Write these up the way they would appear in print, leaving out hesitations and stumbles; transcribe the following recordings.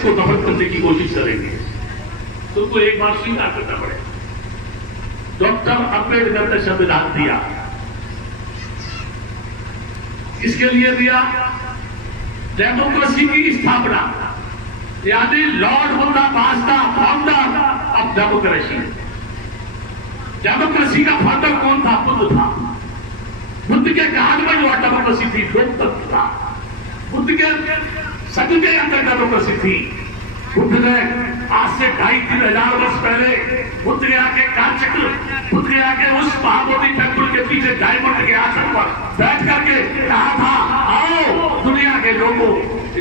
उसको दफन करने की कोशिश करेंगे। तुमको एक बार स्वीकार करना पड़ेगा, डॉक्टर अम्बेडकर ने संविधान दिया, इसके लिए दिया डेमोक्रेसी की स्थापना, यानी Lord Buddha was the founder of democracy. Democracy का फाउंडर कौन था? बुद्ध था। बुद्ध के काल में जो डेमोक्रेसी थी लोकतंत्र था, बुद्ध के संघ के अंदर डेमोक्रेसी थी। बुद्ध ने आज से 2,500-3,000 वर्ष पहले बुद्ध के आके कालचक्र, बुद्ध के आके उस महाबोधि टेम्पल के पीछे डायमंड के आसन पर बैठ करके कहा था, आओ दुनिया के लोगों,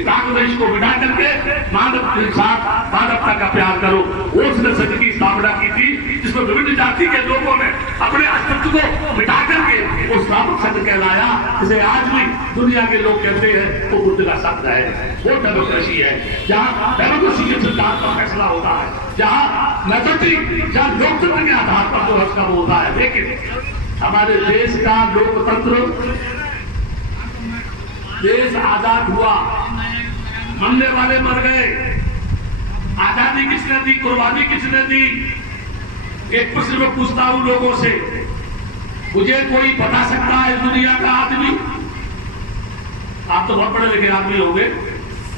कांग्रेस को मिटा करके मानव के साथ मानवता का प्यार करो। उसने संघ की स्थापना की थी, जिसमें विभिन्न जाति के लोगों ने अपने अस्तित्व को मिटा करके वो स्थापक संघ कहलाया, जिसे आज भी दुनिया के लोग कहते हैं वो बुद्ध का संघ है। वो डेमोक्रेसी है जहाँ डेमोक्रेसी के सिद्धांत पर फैसला होता है, जहाँ मेजोरिटी, जहाँ लोकतंत्र के आधार पर जो हक वो होता है। लेकिन हमारे देश का लोकतंत्र, देश आजाद हुआ, मरने वाले मर गए, आजादी किसने दी, कुर्बानी किसने दी? एक प्रश्न में पूछता हूं लोगों से, मुझे कोई बता सकता है इस दुनिया का आदमी? आप तो बहुत पढ़े लिखे आदमी होंगे,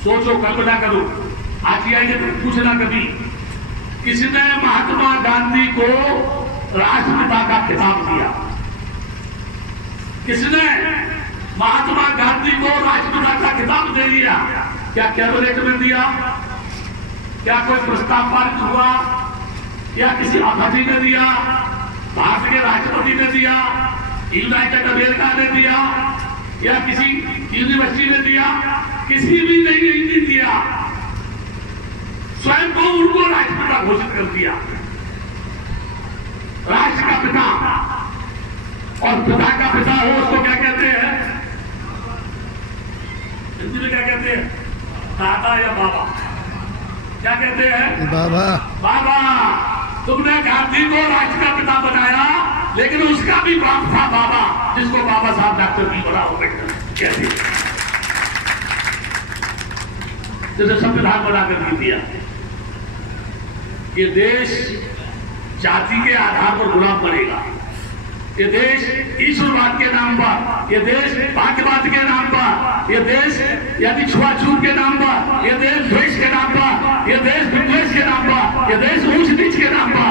सोचो, कल्पना करो, आज आइए तो पूछना कभी किसने महात्मा गांधी को राष्ट्रपिता का खिताब दिया? किसने महात्मा गांधी को राष्ट्रपिता का खिताब दे दिया? क्या कैबिनेट में दिया? क्या कोई प्रस्ताव पारित हुआ? या किसी अतिथि ने दिया? भारत के राष्ट्रपति ने दिया? यूनाइटेड अमेरिका ने दिया? या किसी यूनिवर्सिटी ने दिया? किसी भी ने नहीं दिया। स्वयं को उनको राष्ट्रपिता घोषित कर दिया। राष्ट्र का पिता, और पिता का पिता हो उसको क्या कहते हैं? हिंदी में क्या कहते हैं? दादा या बाबा? क्या कहते हैं? बाबा। बाबा। तुमने गांधी को राष्ट्र का पिता बनाया, लेकिन उसका भी बाप था बाबा, जिसको बाबा साहब डॉक्टर भीमराव अम्बेडकर कहते हैं, जिसे संविधान बनाकर दिया। ये देश जाति के आधार पर गुलाम बनेगा, ये देश ईश्वरवाद के नाम पर, ये देश भाग्यवाद के नाम पर, ये देश यदि छुआछूत के नाम पर, ये देश द्वेष के नाम पर, ये देश विद्वेष के नाम पर, ये देश ऊंच नीच के नाम पर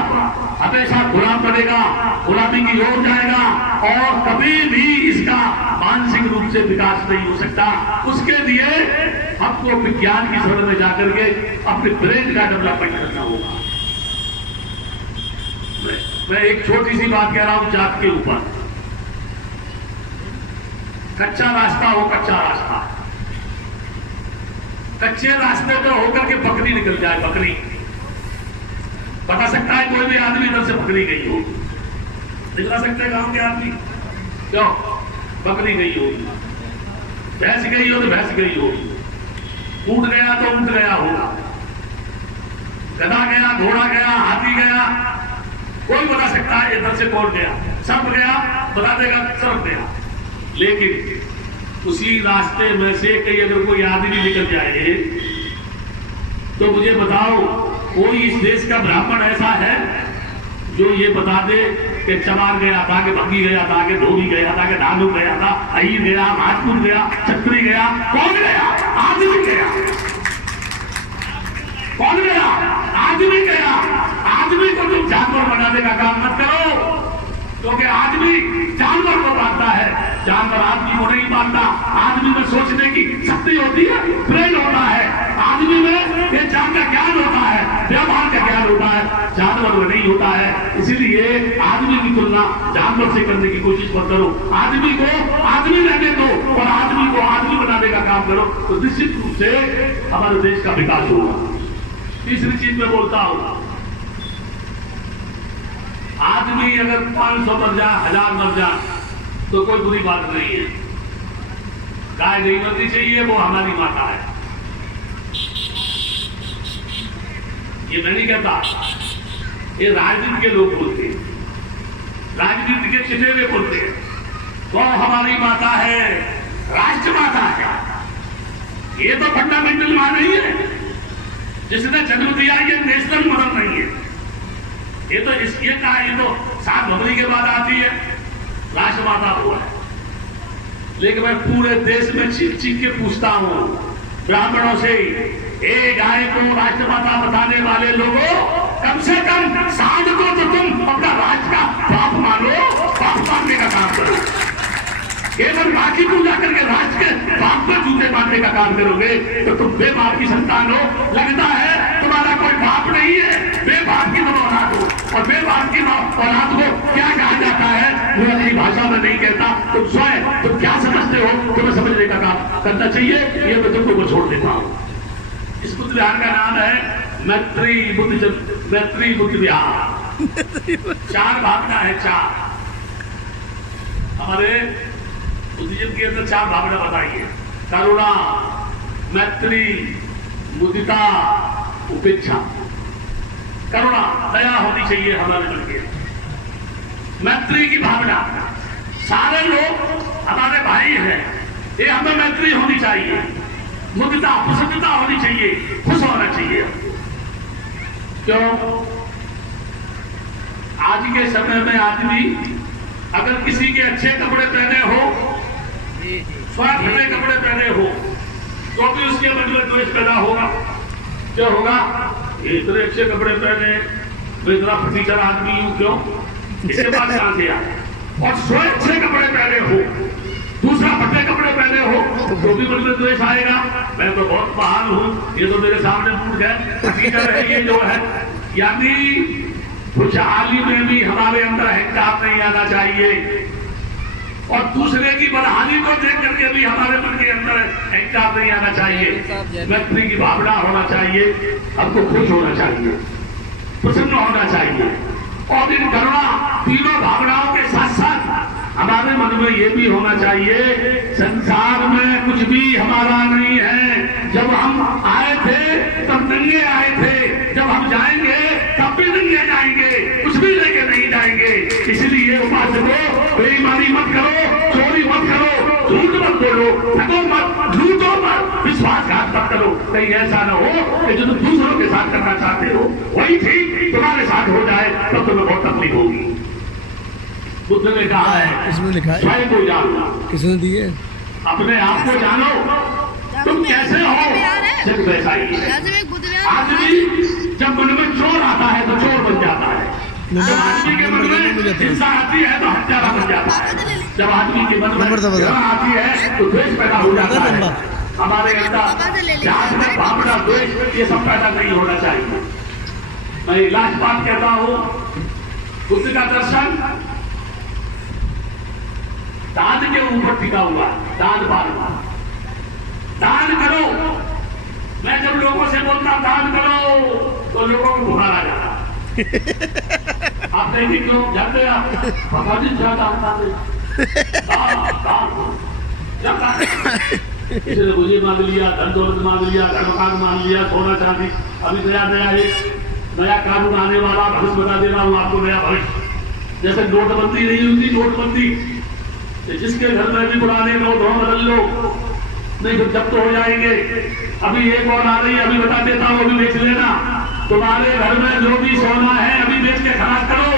हमेशा गुलाम बनेगा, गुलामी की ओर जाएगा, और कभी भी इसका मानसिक रूप से विकास नहीं हो सकता। उसके लिए हमको विज्ञान की शरण में जाकर के अपने ब्रेन का डेवलपमेंट करना होगा। मैं एक छोटी सी बात कह रहा हूं जात के ऊपर। कच्चा रास्ता हो, कच्चा रास्ता, कच्चे रास्ते पे होकर के बकरी निकल जाए, बकरी बता सकता है कोई भी आदमी इधर से बकरी गई हो? दिखला सकते हैं गांव के आदमी? क्यों? बकरी गई हो, भैंस गई हो तो भैंस गई हो, ऊंट गया तो ऊंट गया होगा, गधा गया, घोड़ा गया, हाथी गया, कोई बता सकता है इधर से कौन गया? सर्प गया, बता देगा सर्प गया। लेकिन उसी रास्ते में से कहीं अगर कोई आदमी निकल जाए तो मुझे बताओ, कोई इस देश का ब्राह्मण ऐसा है जो ये बता दे कि चमार गया था, कि भंगी गया था, कि धोबी गया था, कि धानु गया था, अहीर गया, राजपूत गया, छत्री गया? कौन गया? आदमी गया। कौन गया? आदमी गया। आदमी को तुम जानवर बनाने का काम मत करो, क्योंकि आदमी जानवर को मानता है, जानवर आदमी को नहीं मानता। आदमी में सोचने की शक्ति होती है, ब्रेन होता है, आदमी में ये जान का ज्ञान होता है, व्यवहार का ज्ञान होता है, जानवर में नहीं होता है। इसीलिए आदमी की तुलना जानवर से करने की कोशिश मत करो। आदमी को आदमी रहने दो और आदमी को आदमी बनाने का काम करो, तो निश्चित रूप से हमारे देश का विकास होगा। तीसरी चीज में बोलता हूं, आदमी अगर 500 मर जा, 1000 मर जा, तो कोई बुरी बात नहीं है। गाय नहीं मरनी चाहिए, वो हमारी माता है। ये मैं नहीं कहता, ये राजनीति के लोग बोलते हैं, राजनीति के चिटेरे बोलते हैं। वो हमारी माता है, राष्ट्र माता है। ये तो फंडामेंटल मां नहीं है। जिसने जन्म दिया ये नेशनल मदर नहीं है। ये तो ये कहा, ये तो 7 जनवरी के बाद आती है, राष्ट्रमाता हुआ है। लेकिन मैं पूरे देश में चीख चीख के पूछता हूं ब्राह्मणों से, एक गाय को राष्ट्रमाता बताने वाले लोगों, कम से कम सांड को तो तुम अपना राज का बाप मानो, बाप मानने का काम करो। केवल बाकी पूजा करके राज के बाप पर जूते मारने का काम करोगे तो तुम बेबाप की संतान हो। लगता है तुम्हारा कोई बाप नहीं है, बेबाप की तुम औलाद हो। और बेबाप की औलाद को क्या कहा जाता है मैं अपनी भाषा में नहीं कहता, तुम स्वयं तुम क्या समझते हो तुम्हें समझने का काम करना चाहिए। ये मैं तुमको छोड़ देता हूँ। इस बुद्ध विहार का नाम है मैत्री बुद्ध विहार। 4 भावना है, 4 हमारे बुद्धिज्म के अंदर 4 भावना बताइए, करुणा, मैत्री, मुदिता, उपेक्षा। करुणा, दया होनी चाहिए हमारे मन के। मैत्री की भावना, सारे लोग हमारे भाई हैं, ये हमें मैत्री होनी चाहिए। मुदिता, प्रसन्नता होनी चाहिए, खुश होना चाहिए। क्यों? आज के समय में आदमी अगर किसी के अच्छे कपड़े पहने हो, स्वयं फटे कपड़े पहने हो, तो भी उसके मन में द्वेष पैदा होगा। क्या होगा? ये इतने अच्छे कपड़े पहने, तो इतना फटीचर आदमी हूं, क्यों? इसके पास कहां से आया? और स्वयं अच्छे कपड़े पहने हो, दूसरा फटे कपड़े पहने हो, तो भी मन में द्वेष आएगा। मैं तो बहुत महान हूं, ये तो मेरे सामने मूर्ख है, फटीचर है ये जो है। यानी खुशहाली में भी हमारे अंदर अहंकार नहीं आना चाहिए, और दूसरे की बदहाली को देख करके भी हमारे मन के अंदर अहंकार नहीं आना चाहिए। मैत्री की भावना होना चाहिए, हमको खुश होना चाहिए, प्रसन्न होना चाहिए। और इन करुणा तीनों भावनाओं के साथ साथ हमारे मन में ये भी होना चाहिए, संसार में कुछ भी हमारा नहीं है। जब हम आए थे तब नंगे आए थे, जब हम जाएंगे तब भी नंगे जाएंगे, कुछ भी लेके नहीं जाएंगे। इसलिए उपासकों, बेईमानी मत करो, चोरी मत करो, झूठ मत बोलो, ठगो मत, लूटो मत, विश्वासघात मत करो। कहीं ऐसा न हो कि जो तुम दूसरों के साथ करना चाहते हो वही ठीक तुम्हारे साथ हो जाए, तब तुम्हें बहुत तकलीफ होगी। बुद्ध ने कहा है, इसमें लिखा है, स्वयं को जानो, किसने दिए? अपने आप को जानो, तुम कैसे हो सिर्फ वैसा ही है। आदमी जब मन में चोर आता है तो चोर बन जाता है, जब आदमी के मन में हिंसा आती है तो हत्यारा बन जाता है, जब आदमी के मन में घृणा आती है तो द्वेष पैदा हो जाता है। हमारे अंदर जात में भावना, द्वेष, ये सब पैदा नहीं होना चाहिए। मैं लास्ट बात कहता हूँ, बुद्ध का दर्शन दान के ऊपर टिका हुआ, दान पालना, दान करो। मैं जब लोगों से बोलता दान करो तो लोगों को बुखार आ जाता। आप नहीं क्यों जानते? आप भगवान जी क्या दान किसी ने मुझे मांग लिया, धन दौलत मांग लिया, घर मकान मांग लिया, सोना चांदी। अभी नया कानून आने वाला, भविष्य बता दे रहा हूँ आपको, नया भविष्य। जैसे नोटबंदी नहीं होती, नोटबंदी, जिसके घर में भी पुराने नोट हो बदल लो, नहीं तो जब्त हो जाएंगे। अभी एक और आ रही है, अभी बता देता हूँ, अभी बेच लेना। तुम्हारे घर में जो भी सोना है अभी बेच के खराब करो,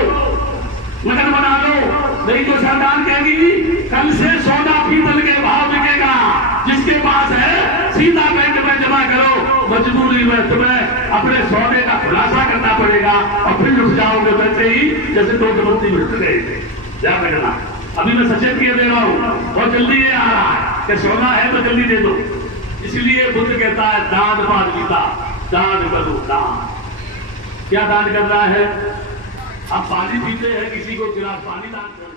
नकद बना लो, नहीं तो सरकार कहेगी कल से सोना पीतल के भाव बिकेगा। जिसके पास है सीधा बैंक में जमा करो, मजबूरी में तुम्हें अपने सोने का खुलासा करना पड़ेगा और फिर लुट जाओगे वैसे ही जैसे नोटबंदी में लुट गए थे। ध्यान रखना, अभी मैं सचेत किए दे रहा हूँ, बहुत जल्दी ये आ रहा है कि सोना है तो जल्दी दे दो। इसलिए बुद्ध कहता है दान पालिता, दान करो दान। क्या दान कर रहा है? आप पानी पीते हैं, किसी को गिलास पानी दान करो।